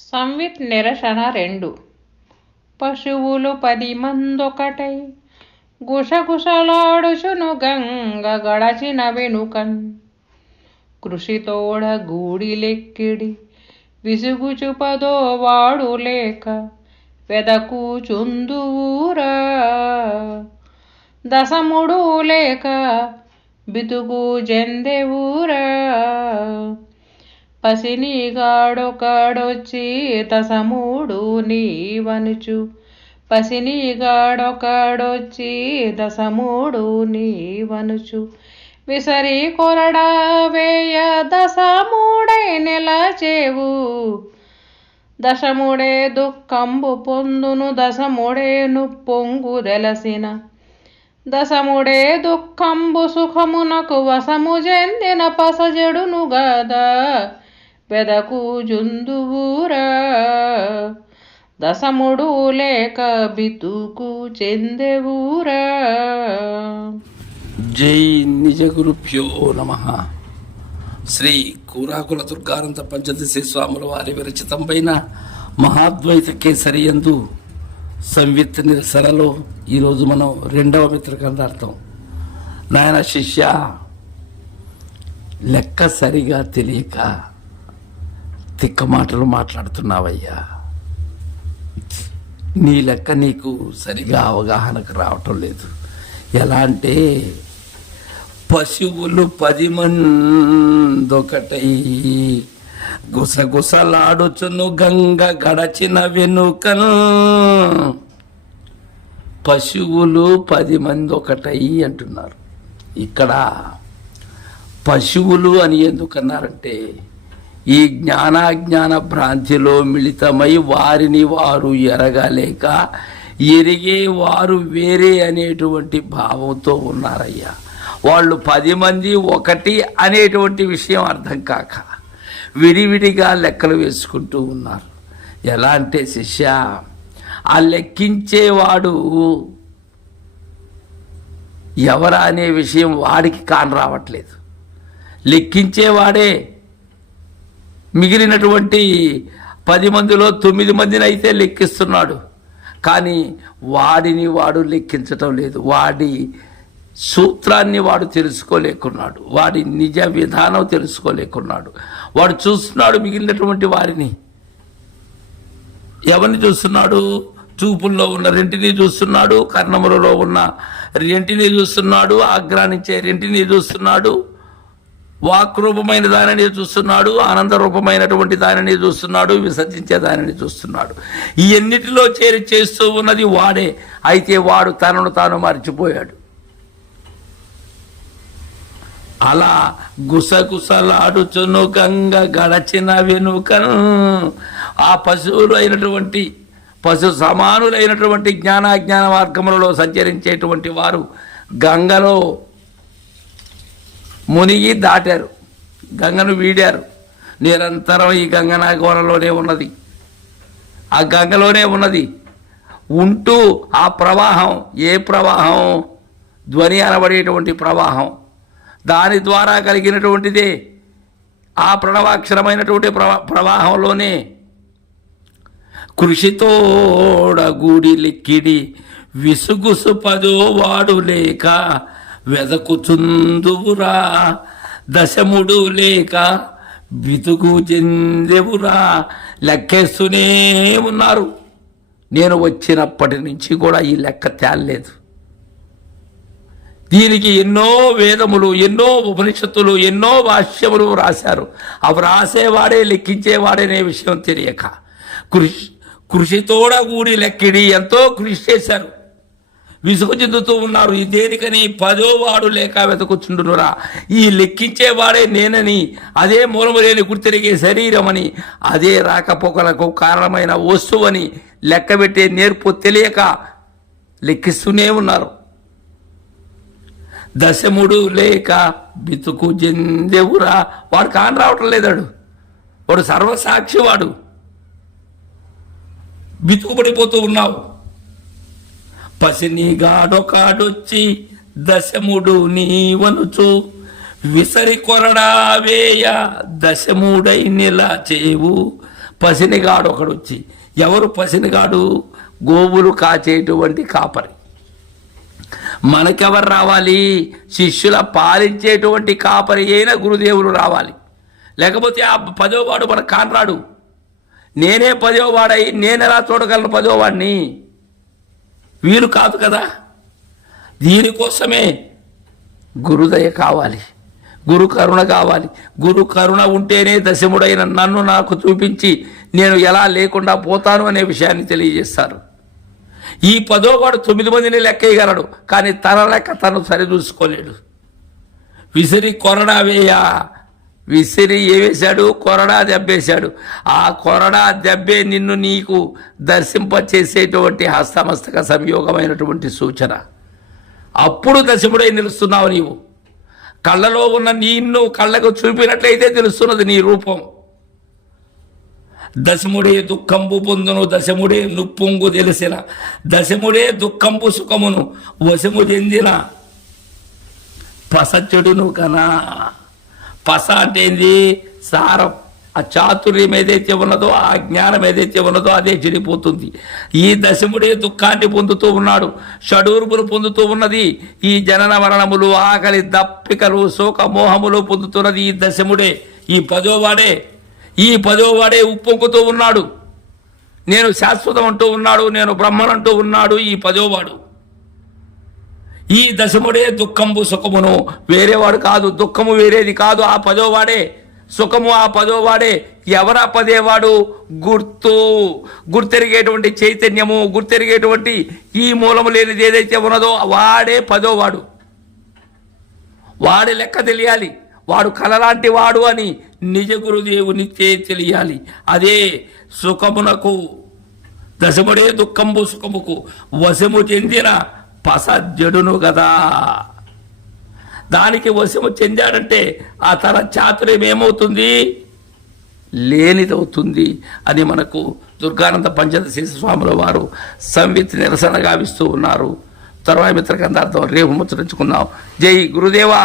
సంవిత్ నిరసన 2. పశువులు 10 మందొకటై గుసగుసలాడుచును గంగ గడచిన వెనుకన్. కృషితోడ గూడిలెక్కిడి విసుగుచు పదో వాడు లేక వెదకుచుందువురా. దశముడు లేక బితుకు జెందెవురా. పసినిగాడొకడొచ్చి దశముడు నీవనుచు. పసినిగాడొకడొచ్చి దశముడు నీవనుచు. విసరి కొరడా వేయ దశముడై నిలచేవు. దశముడే దుఃఖంబు పొందును దశముడేను పొంగు దెలసిన. దశముడే దుఃఖంబు సుఖమునకు వశము చెందిన పసజడును గదా వెదకు జుందువురా. దశముడు లేక బితుకు చెందెవురా. జై నిజ గురుభ్యో నమః. శ్రీ కూరాకుల దుర్గానంద పంచదశి స్వాముల వారి విరచితంపైన మహాద్వైత కేసరి యందు సంవిత్ నిరసనలో ఈరోజు మనం 2వ మిత్రకందార్థం. నాయన శిష్య, లెక్క సరిగా తెలియక తిక్క మాటలు మాట్లాడుతున్నావయ్యా. నీ లెక్క నీకు సరిగా అవగాహనకు రావటం లేదు. ఎలా అంటే పశువులు 10 మందొకటై గుసగుసలాడుచును గంగ గడచిన వెనుకన్. పశువులు 10 మంది ఒకటై అంటున్నారు. ఇక్కడ పశువులు అని ఎందుకన్నారంటే ఈ జ్ఞానాజ్ఞాన భ్రాంతిలో మిళితమై వారిని వారు ఎరగలేక ఎరిగే వారు వేరే అనేటువంటి భావంతో ఉన్నారయ్యా. వాళ్ళు 10 మంది ఒకటి అనేటువంటి విషయం అర్థం కాక విడివిడిగా లెక్కలు వేసుకుంటూ ఉన్నారు. ఎలా అంటే శిష్య, ఆ లెక్కించేవాడు ఎవరా అనే విషయం వాడికి కాని రావట్లేదు. లెక్కించేవాడే మిగిలినటువంటి 10 మందిలో 9 మందిని అయితే లెక్కిస్తున్నాడు. కానీ వాడిని వాడు లెక్కించటం లేదు. వాడి సూత్రాన్ని వాడు తెలుసుకోలేకున్నాడు. వాడి నిజ విధానం తెలుసుకోలేకున్నాడు. వాడు చూస్తున్నాడు మిగిలినటువంటి వారిని. ఎవరిని చూస్తున్నాడు? చూపుల్లో ఉన్న రెంటిని చూస్తున్నాడు, కర్ణములలో ఉన్న రెంటిని చూస్తున్నాడు, ఆగ్రానించే రెంటిని చూస్తున్నాడు, వాక్రూపమైన దానిని చూస్తున్నాడు, ఆనంద రూపమైనటువంటి దానిని చూస్తున్నాడు, విసర్జించే దానిని చూస్తున్నాడు. ఈ ఎన్నిటిలో చేరి చేస్తూ ఉన్నది వాడే. అయితే వాడు తనను తాను మర్చిపోయాడు. అలా గుసగుసలాడుచును గంగ గడచిన వెనుకను. ఆ పశువులు అయినటువంటి పశు సమానులైనటువంటి జ్ఞానాజ్ఞాన మార్గములలో సంచరించేటువంటి వారు గంగలో మునిగి దాటారు, గంగను వీడారు. నిరంతరం ఈ గంగనాగోరలోనే ఉన్నది, ఆ గంగలోనే ఉన్నది. ఉంటూ ఆ ప్రవాహం, ఏ ప్రవాహం? ధ్వని అనబడేటువంటి ప్రవాహం. దాని ద్వారా కలిగినటువంటిదే ఆ ప్రణవాక్షరమైనటువంటి ప్రవాహంలోనే కృషితోడ గూడి లెక్కిడి విసుగుసు 10 వాడు లేక వెదకుచుందువురా. దశముడు లేక బితుకు చెందెవురా. లెక్కేస్తూనే ఉన్నారు. నేను వచ్చినప్పటి నుంచి కూడా ఈ లెక్క తేలలేదు. దీనికి ఎన్నో వేదములు, ఎన్నో ఉపనిషత్తులు, ఎన్నో భాష్యములు రాశారు. అవి రాసేవాడే లెక్కించేవాడనే విషయం తెలియక కృషితోడ గూడి లెక్కిడి ఎంతో కృషి చేశారు. విసుగు చెందుతూ ఉన్నారు. ఈ దేనికని 10వ వాడు లేక వెతకుచుండునురా. ఈ లెక్కించేవాడే నేనని, అదే మూలము లేని గుర్తిరిగే శరీరమని, అదే రాకపోకలకు కారణమైన వస్తువని లెక్కబెట్టే నేర్పు తెలియక లెక్కిస్తూనే ఉన్నారు. దశముడు లేక బితుకు జెందెవురా. వాడు కాని రావటం లేదాడు. వాడు సర్వసాక్షి. వాడు బితుకుపడిపోతూ ఉన్నావు. పసినిగాడొకాడొచ్చి దశముడు నీవనుచు. విసరి కొరడా వేయ దశముడై నిలచేవు. పసినిగాడు ఒకడు వచ్చి, ఎవరు పసినిగాడు? గోవులు కాచేటువంటి కాపరి. మనకెవరు రావాలి? శిష్యుల పాలించేటువంటి కాపరి అయిన గురుదేవులు రావాలి. లేకపోతే ఆ 10వ వాడు మన కానరాడు. నేనే 10వ వాడై నేనెలా చూడగలను 10వ వాడిని? వీలు కాదు కదా. దీనికోసమే గురుదయ కావాలి, గురు కరుణ కావాలి. గురు కరుణ ఉంటేనే దశముడైన నన్ను నాకు చూపించి నేను ఎలా లేకుండా పోతాను అనే విషయాన్ని తెలియజేస్తారు. ఈ 10వ వాడు 9 మందిని లెక్కేయగలడు, కానీ తన లెక్క తను సరిచూసుకోలేడు. విసిరి కొరడా వేయా, విసిరి ఏవేశాడు? కొరడా దెబ్బేశాడు. ఆ కొరడా దెబ్బే నిన్ను నీకు దర్శింపచేసేటువంటి హస్తమస్తక సంయోగమైనటువంటి సూచన. అప్పుడు దశముడై నిలుస్తున్నావు నీవు. కళ్ళలో ఉన్న నిన్ను కళ్ళకు చూపినట్లయితే తెలుస్తున్నది నీ రూపం. దశముడే దుఃఖంబు పొందును దశముడే నుప్పొంగు తెలిసిన, దశముడే దుఃఖంబు సుఖమును వశము చెందిన పసచెడును కనా. పస అంటే ఏంది? సారం. ఆ చాతుర్యం ఏదైతే ఉన్నదో, ఆ జ్ఞానం ఏదైతే ఉన్నదో అదే చెడిపోతుంది. ఈ దశముడే దుఃఖాన్ని పొందుతూ ఉన్నాడు, షడూర్పులు పొందుతూ ఉన్నది. ఈ జనన మరణములు, ఆకలి, దప్పికలు, శోక మోహములు పొందుతున్నది ఈ దశముడే. ఈ 10వ వాడే, ఈ 10వ వాడే ఉప్పొంగుతూ ఉన్నాడు. నేను శాశ్వతం అంటూ ఉన్నాడు, నేను బ్రహ్మనంటూ ఉన్నాడు ఈ 10వ వాడు. ఈ దశముడే దుఃఖంబు సుఖమును, వేరేవాడు కాదు. దుఃఖము వేరేది కాదు, ఆ 10వ వాడే. సుఖము ఆ 10వ వాడే. ఎవరా 10వ వాడు? గుర్తెరిగేటువంటి చైతన్యము, గుర్తెరిగేటువంటి ఈ మూలము లేనిది ఏదైతే ఉన్నదో వాడే 10వ వాడు. వాడి లెక్క తెలియాలి. వాడు కలలాంటి వాడు అని నిజ గురుదేవునికే తెలియాలి. అదే సుఖమునకు, దశముడే దుఃఖంబు సుఖముకు వశము చెందిన పసజ్జడును కదా. దానికి వశము చెందాడంటే ఆ తన చాతుర్యం ఏమవుతుంది? లేనిదవుతుంది అని మనకు దుర్గానంద పంచదశి స్వాముల వారు సంవిత్ నిరసన గావిస్తూ ఉన్నారు. తర్వాత మిత్ర గ్రంథార్థం రేపు ముచ్చరించుకుందాం. జై గురుదేవా.